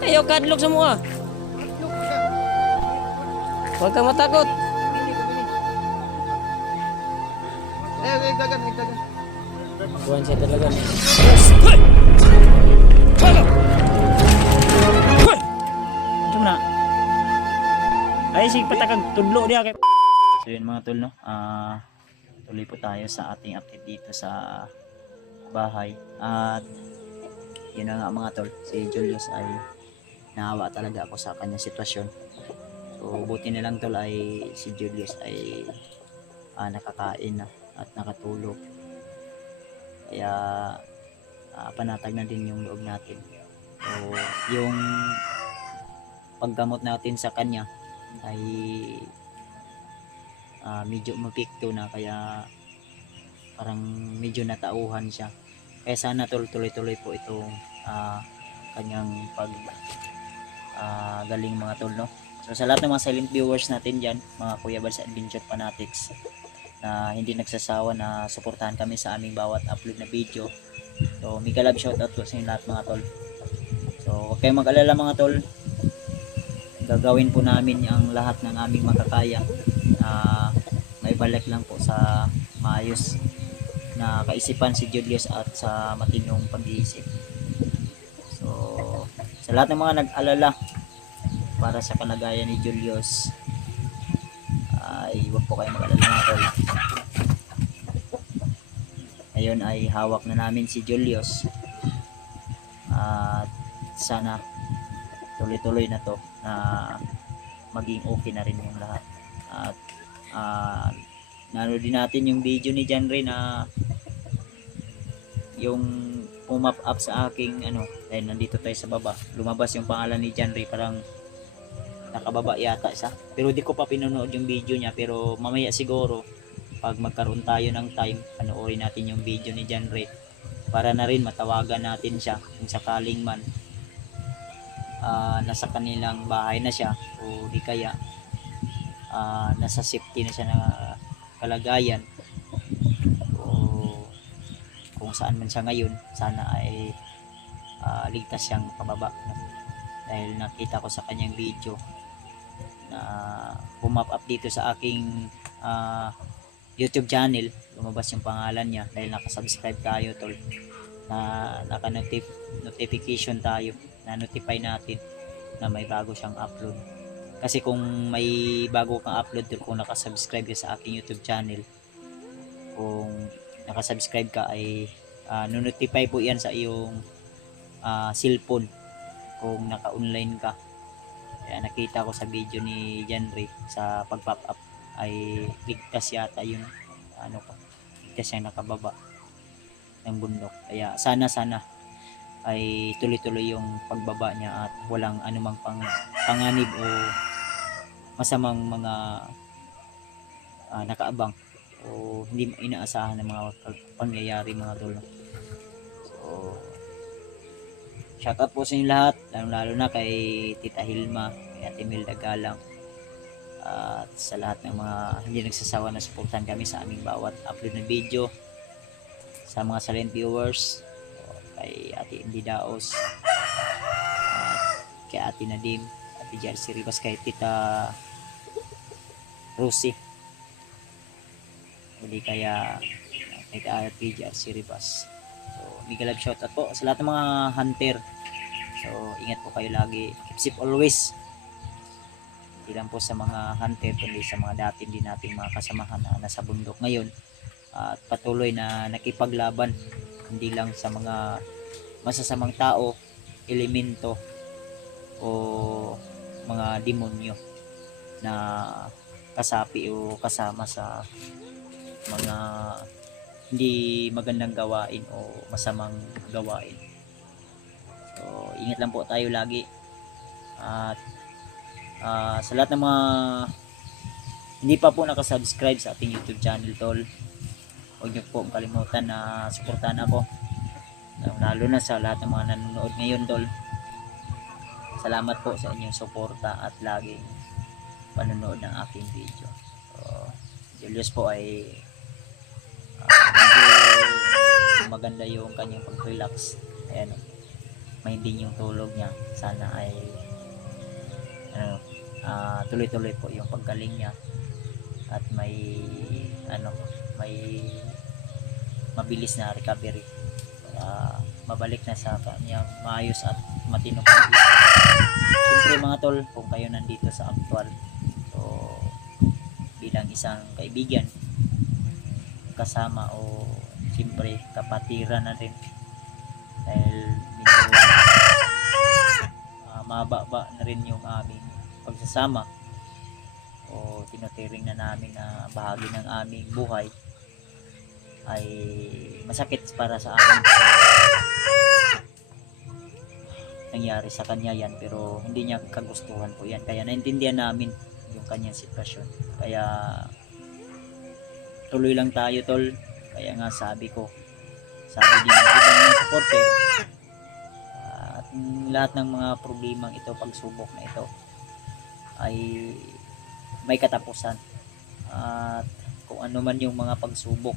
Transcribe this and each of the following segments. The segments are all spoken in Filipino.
Ayaw kadlok sa mua. Huwag kang matakot. Dagan. Buwan siya talaga. Ito na. Ay, sige patakag tudlo diya kay. So yun mga tol, no? Tuloy po tayo sa ating update dito sa bahay. At yun na nga mga tol, si Julius ay naawa talaga ako sa kanyang sitwasyon. So buti na lang tol ay si Julius ay nakakain na at nakatulog. Kaya panatag na din yung loob natin. So yung paggamot natin sa kanya ay medyo mapikto na, kaya parang medyo natauhan siya. Kaya sana tuloy-tuloy po itong kanyang galing mga tol, no? So sa lahat ng mga silent viewers natin dyan, mga Kuya Bal sa Adventure Fanatics na hindi nagsasawa na suportahan kami sa aming bawat upload na video, so mega love shoutout po sa inyo lahat mga tol. So huwag kayong mag-alala mga tol, gagawin po namin ang lahat ng aming makakaya may balik lang po sa maayos na kaisipan si Julius at sa matinong pag-iisip. So sa lahat ng mga nag-alala para sa kalagayan ni Julius, ay huwag po kayo mag-alala mga tol. Ngayon ay hawak na namin si Julius at sana tuloy-tuloy na to na maging okay na rin yung lahat. At nanood din natin yung video ni John Ray na yung pumap up sa aking dahil nandito tayo sa baba, lumabas yung pangalan ni John Ray, parang nakababa yata isa, pero di ko pa pinanood yung video niya. Pero mamaya siguro pag magkaroon tayo ng time, panoorin natin yung video ni John Ray para na rin matawagan natin siya kung sakaling man nasa kanilang bahay na siya, o di kaya nasa safety na siya na kalagayan, o kung saan man siya ngayon. Sana ay ligtas siyang pababa, dahil nakita ko sa kanyang video na pumap up dito sa aking YouTube channel, lumabas yung pangalan niya dahil nakasubscribe tayo tol, na naka-notification tayo, na notify natin na may bago siyang upload. Kasi kung may bago kang upload tol, kung nakasubscribe ka sa aking YouTube channel, kung nakasubscribe ka ay notify po yan sa iyong cellphone kung naka-online ka. Kaya nakita ko sa video ni John Ray sa pag-pop up ay ligtas yata yung ligtas siyang nakababa ng bundok. Kaya sana ay tuloy-tuloy yung pagbaba niya at walang anumang panganib o masamang mga nakaabang o hindi inaasahan ng mga pangyayari mga tol. So shoutout po sa inyo lahat, lalo na kay Tita Hilma, kay Ate Milda Galang, at sa lahat ng mga hindi nagsasawa na suportahan kami sa aming bawat upload na video. Sa mga silent viewers, kay Ate Indy Daos, at kay Ate Nadim, Ate Jersey Ribas, kay Tita Rosie, hindi kaya kay Ate Jersey Ribas. So mega love shoutout po sa lahat ng mga hunter. So ingat po kayo lagi, keep safe always, hindi lang po sa mga hunter kundi sa mga dati din nating mga kasamahan na nasa bundok ngayon at patuloy na nakipaglaban, hindi lang sa mga masasamang tao, elemento o mga demonyo na kasapi o kasama sa mga hindi magandang gawain o masamang gawain. So ingat lang po tayo lagi. At sa lahat ng mga hindi pa po nakasubscribe sa ating YouTube channel tol, huwag niyo po kalimutan na suportahan ako, lalo na sa lahat ng mga nanonood ngayon tol. Salamat po sa inyong suporta at laging panonood ng aking video. So Julius po ay medyo maganda yung kanyang pag-relax. Ayan, mahindi yung tulog niya. Sana ay ano, tuloy-tuloy po yung paggaling niya at may may mabilis na recovery para mabalik na sa kanyang maayos at matinong pag-iisip. Siyempre mga tol, kung kayo nandito sa actual, so bilang isang kaibigan, kasama o siyempre kapatiran na rin, dahil medyo mababa na rin yung aming pagsasama o tinuturing na namin na bahagi ng aming buhay, ay masakit para sa amin nangyari sa kanya yan, pero hindi niya kagustuhan po yan, kaya naintindihan namin yung kanyang sitwasyon. Kaya tuloy lang tayo tol. Kaya nga sabi din ng ibang mga supporter, at lahat ng mga problemang ito, pagsubok na ito ay may katapusan, at kung ano man yung mga pagsubok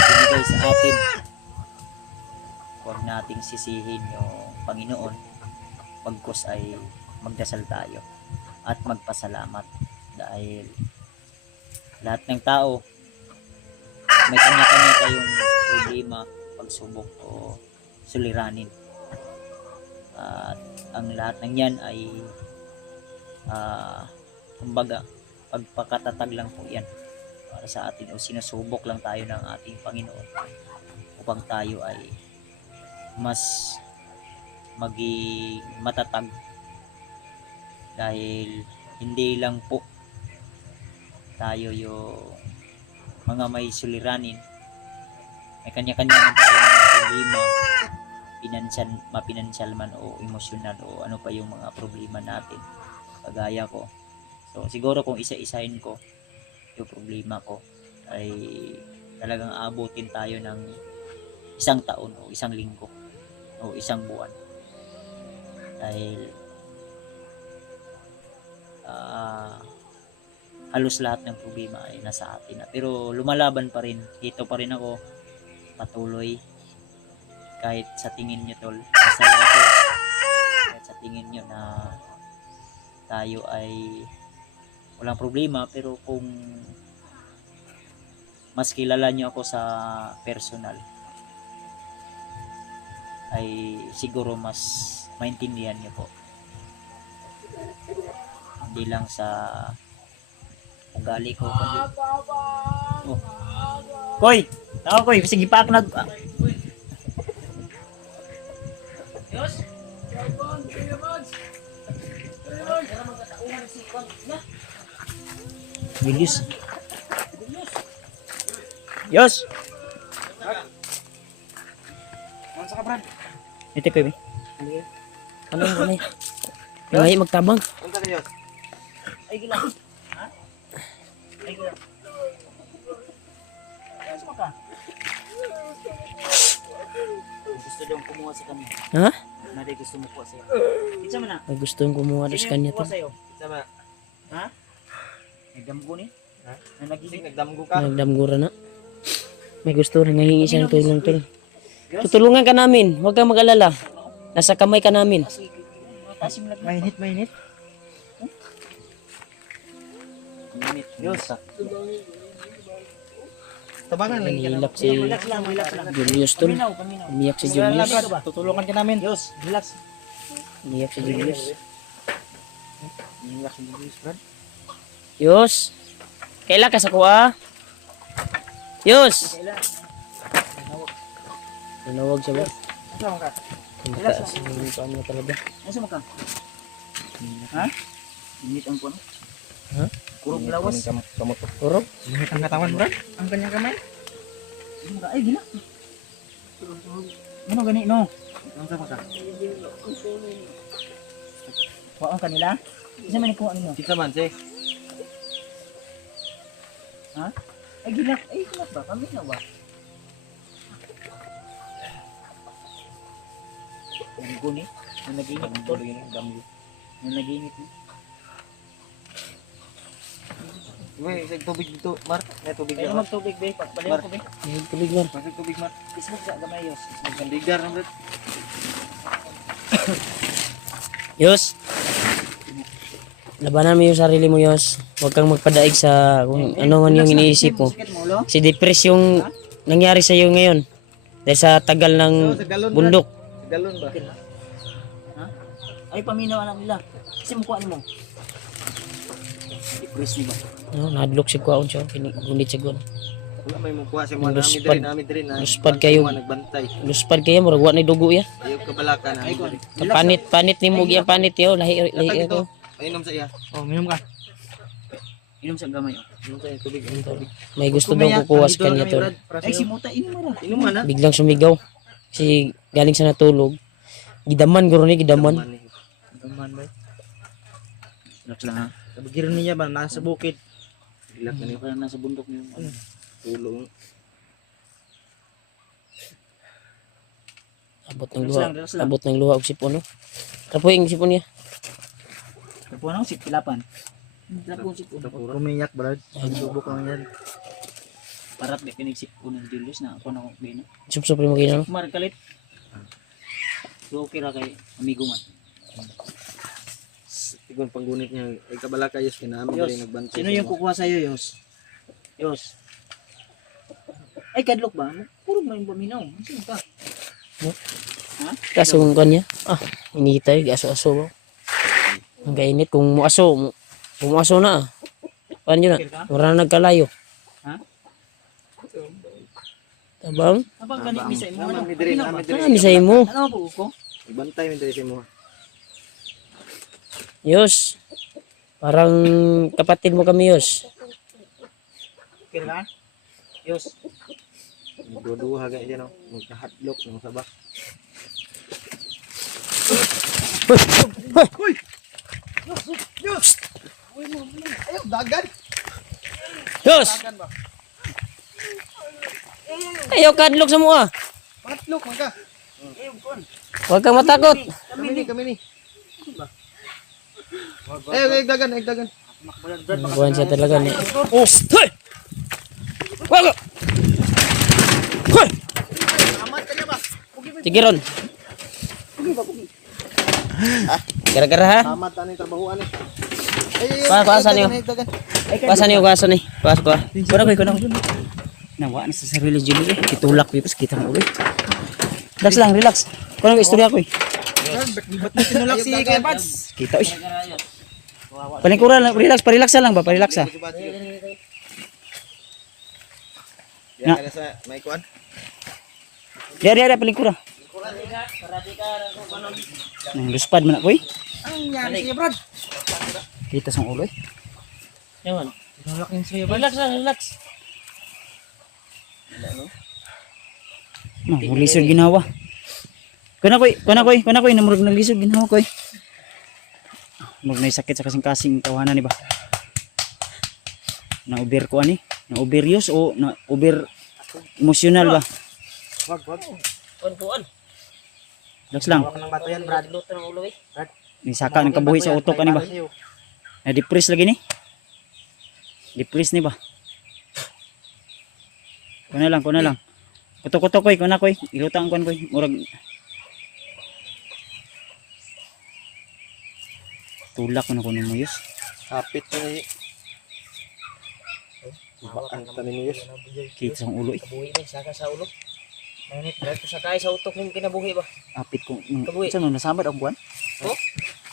binigay sa atin, huwag nating sisihin yung Panginoon, bagkus ay magdasal tayo at magpasalamat, dahil lahat ng tao may kanya-kanya tayong problema, pagsubok o suliranin, at ang lahat ng yan ay kumbaga pagpakatatag lang po yan para sa atin, o sinusubok lang tayo ng ating Panginoon upang tayo ay mas maging matatag, dahil hindi lang po tayo yung mga may suliranin, may kanya-kanya man tayo ng problema, mapinansyal man o emosyonal o ano pa yung mga problema natin, kagaya ko. So siguro kung isa-isahin ko yung problema ko, ay talagang aabutin tayo ng isang taon o isang linggo o isang buwan, dahil halos lahat ng problema ay nasa atin na. Pero lumalaban pa rin, dito pa rin ako patuloy, kahit sa tingin nyo tol, masaya ako, kahit sa tingin nyo na tayo ay walang problema, pero kung mas kilala nyo ako sa personal, ay siguro mas maintindihan nyo po, hindi lang sa ugali ko kundi Koy! Ako Koy, sige pa ako Julius. Yos. Ano sa kabrad? Ito Koy. Ano? Ngayon magtabang. Ano sa kayo? Ay gila. Ha? Ay gila. Ano sa ka? Gusto daw kumuha sa kanya. Ha? Naday gusto mo po sa'yo. Isa man na. May gustong kumuha sa kanya to. Sa'yo. Sama. Ha? Nagdamgo ni? Ha? Na naging Nagdamgo ka? Nagdamgura na. May gusto rin nangingi siyang tulong tol. Tutulungan ka namin. Huwag kang mag-alala. Nasa kamay ka namin. Mainit. Mainit. Yos. Tabangan lagi ka na. Nahilap si Relax lang. Julius tol. Paminaw. Umiyak si Julius. Tutulungan ka namin. Yos, relax. Umiyak si Julius. Relax mo Julius, brad. Yos. Kailan ka sa kuha? Yos. Tinawag siya ba? Ano ka? Ang taas ng paan mo talaga. Nasa mo ka? Ha? Init ang puno. Ha? Kurog lawas. Kamot. Puro? Init ang katawan, brad. Ang kanyang kamay. Ay, gina. Ano gani, no? Ano sa ka? Kuha ang kanila? Isa man ikuha ninyo. Kita man, say. Ha? Ay, gina. Ay, gina ba? Kami na ba? Ang guni. Ang nag-init ito. Ang nag-init. Uy, isang tubig dito, Mark. May tubig Kaya dito. magtubig, be. Pagpaliw ko, be. May tubig man. Masig tubig, Mark. Ismog sa gamayos. Isang ligar, brad. Yos. Labanan mo yung sarili mo, Yos. Huwag kang magpadaig sa kung ano man yung iniisip mo. Sakit mo, ulo. Si depress yung nangyari sa iyo ngayon. Dahil sa tagal ng bundok. Sa galon ba? Ha? Ay, paminaw anak nila. Kasi mukha mo. Depress ni ba? No, nadlok si Kwaon siya. Gunit siya gun. Wala may mukha si mga Luspad. nami diri na. Luspad kayo. Nagbantay. Luspad kayo, murag wa na dugo ya. Ayaw kabalakan na. Panit ni mo yan, panit yo. Lahi Ito. ko. Inom sa iya. Oh, minum ka. Inom sa gamay. Inom sa iya tubig, inom tubig. May gusto daw kukuwas kanya to. Ay, si Muta, inom mo na. Inom man ha. Biglang sumigaw. Kasi galing sa natulog. Gidaman guro ni gidaman. Daman ba? Relax lang ha. Kabagiran niya ba nasa bukid. Relax na niya. Kaya nasa bundok niyo. Tulong. Abot ng luha. Abot ng luha og sipon no. Kapoy ang sipon niya. Tapo na si Pilapan. Tapo si Pilapan. Kuminyak brad. Subok lang yan. Parat may pinigsip ko ng Julius na ako na kong bino. Sup-sup rin mo kina no. Markalit. So, okay ra kay amigo man. Tigon panggunit niya. Ay kabala kayo kinami Yos, diri nagbantay. sino yung kukuha sa'yo, Yos? Yos. Ay, kadlok ba? Puro may baminaw. Sino ka? Kaso ang kanya. Initay gaso-aso ba. Ang kainit kung muaso na. Paano yun na? Wala na nagkalayo. Ha? Tabang? Abang ganit misay mo. Ano? Nami diri, nami diri. Ano sa'yo mo? Ano po ko? Bantay mi diri sa mo. Yos. Parang kapatid mo kami, Yos. Kira ka? Yos. Duha gay diyan no. Magka-hotlock ng sabah. Hoy! Ayaw dagan. Yos! Ayaw kadlok sa mua. Hotlock man ka. Huwag kang matakot. Kami ni. Ay dagan. Buwan siya talaga ni. Oh! Hoy! Wag! Hoy! Sige ron. Gara-gara ha? Amat ani trabahoan ni. Pasan niyo. Pasan niyo, pasan ni. Pas ko. Kuna ko. Nawa na sa sarili Julie. Kitulak ko ipos kita mo ulit. Relax lang, relax. Kuna ko istorya ko eh. Ba't mo tinulak si Kay Pads? Kita eh. Palingkuran lang, relax lang ba? Parelax ah. Ya ada sa may kuan. Dia palingkuran. Nang luspad man ako eh. Ang yan siya brad. Kita sa ulo eh. Yaman. Tinulak niya siya Relax lang, relax. No, lisod ginawa. Kuna ko namurog ng lisod ginawa ko eh. Murag na sakit sa kasing-kasing tawanan ni ba? Na over ko ani? Na overuse o na over emotional ba? Wag. Kuan. Relax lang. Wag nang bato yan brad. Luto ng ulo eh. Ni saka ng kabuhi sa utok ani ba? Na depress lagi ni? Depress ni ba? Kuna lang. Kutok koy, kuna koy. Ilutang kon koy. Murag tulak ko na kunin mo yus. Kapit ni. Bakan tanin ni Yus. Kita sa ulo eh. Kabuhi man, saka sa ulo. Manit, dahil ko sakay sa utok ng kinabuhi ba? Apit ko. Kabuhi. Saan mo nasamad ang buwan? Oh?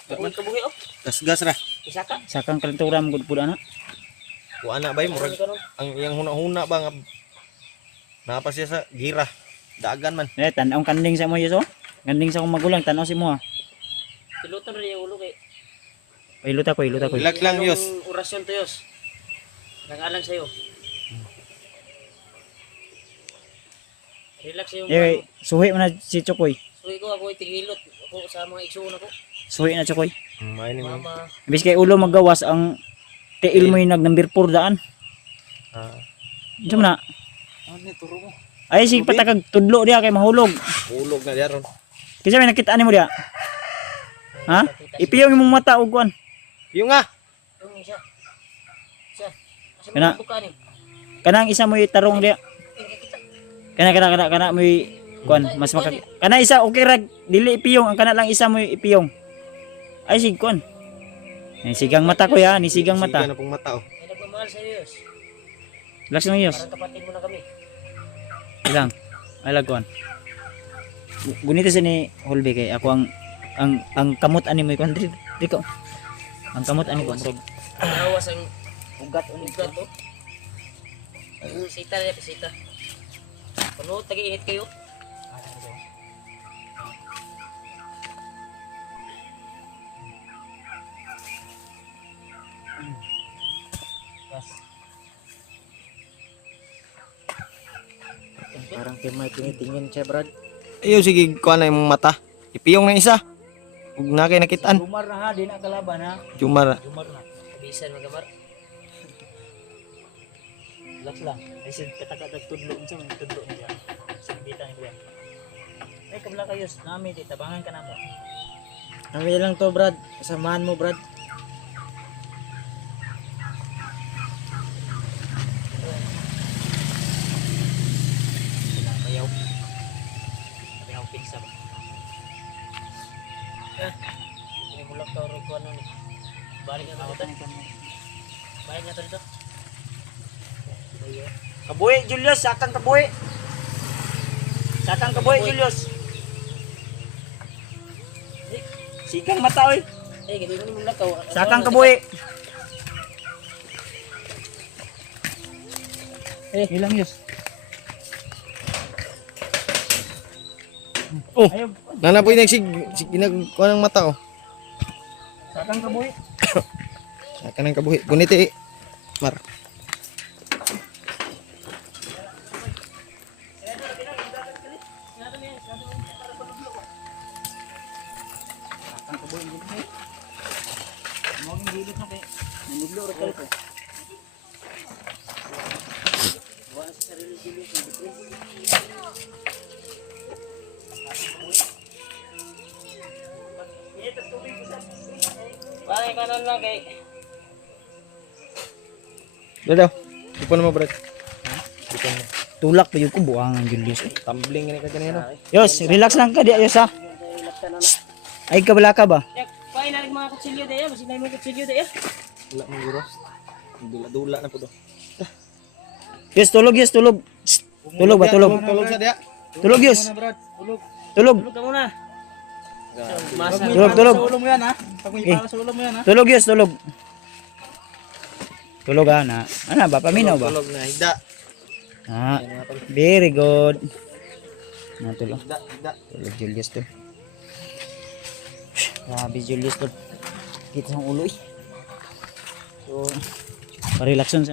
Kabuhi oh. Gas ra. Isaka. Sakang kalentura mo gud ana. Wa ana bay murag ang yang huna-huna ba nga napa siya sa gira. Dagan man. Eh tan-aw kanding sa mo yus oh. Kanding sa akong magulang tan-aw si mo ha. Piluton rin yung ulo kay. Iluta ko. Relax lang Yus. Yung orasyon to Yus. Nangalang sa'yo. Relax yung Eh suhi mo na si Chokoy. Suwi ko ako itigilot. Ako sa mga iksuon ako. Suhi na Chokoy. Main ni mo. Mama. Ibig kay ulo magawas ang tiil mo yung nag number 4 daan. Diyan na. Ano turo mo? Ay sig patakag tudlo diya kay mahulog. Hulog na diaron. Kinsa may nakita mo diya? Ha? Ipiyaw imong mata og kuan. Yung nga. Yung siya. Siya. Kasi Kana. mga buka ni. Kanang isa mo tarong diya. Kana mo kuan mas kana isa okay ra dili ipiyong ang kana lang isa mo ipiyong. Ay sig kuan. Ay sigang mata ko ya, ni sigang mata. Siga na pong mata oh. Ay, nagmamahal sa iyo, Yos. Relax lang yos. Parang kapatid mo na kami. Ilang. Ay lagkuan. Gunito sa ni Holbe kay ako ang kamot ani mo kuan dito. Ang kamot ani ko bro. Nawas ang ugat to. Sita na sita. Puno tagi-ihit kayo. Parang may tinitingin siya, Brad. Ayaw sige kuha na yung mata. Ipiyong na isa. Huwag na kayo nakitaan. Jumar na ha, di na kalaban ha. Jumar. Jumar na. Kabisan magamar. Relax lang. Ay sin katakadag tudlo unsa man tudlo niya. Sabitan ni Kuya. Ay kabla kayo, nami di tabangan ka na ba? Kami lang to, Brad. Samahan mo, Brad. Bayaw. Bayaw pinsa ba? Hindi mo lang tawag ko ano ni. Balik na ako dito. Balik na to dito. Kabuhi Julius, sakang kabuhi. Sakang kabuhi Julius. Sigang mata oy. Eh, ganito mo lang to. Sakang kabuhi. Ilang yus. Oh, Ayaw. nana po yung ginagawa ng mata oh. Sakang kabuhi. Saka ng kabuhi. Guniti. Mar. Sakang kabuhi Julius. Mo ng gilit na kay. Nindlo ra kayo. Wala sa sarili Julius. Balik kanan lang kay. Dado. Ipon mo, Brad. Ipon mo. Tulak pa yung kubuangan Julius. Tumbling ka kanina. Yos, relax lang ka di Yos ha. Ay kabala ka ba? Pain na mga kutsilyo daya, masig na yung kutsilyo daya. Dula mo guro. Dula na po do. Yos, tulog Yos, tulog. Shh, tulog ba, tulog? Tulog sa dia. Tulog Yos. Tulog. Tulog ka muna. Tulog, tulog. Ulo mo yan ha. Pag may Eh. para sa ulo mo yan ha. Tulog Yos, tulog. Tulog na. Ano ba, paminaw ba? Tulog na. Higda. Ah, very good. Na tulog. Higda. Tulog Julius to. Grabe Julius to. Kita sa ulo eh. So, parelaxon sa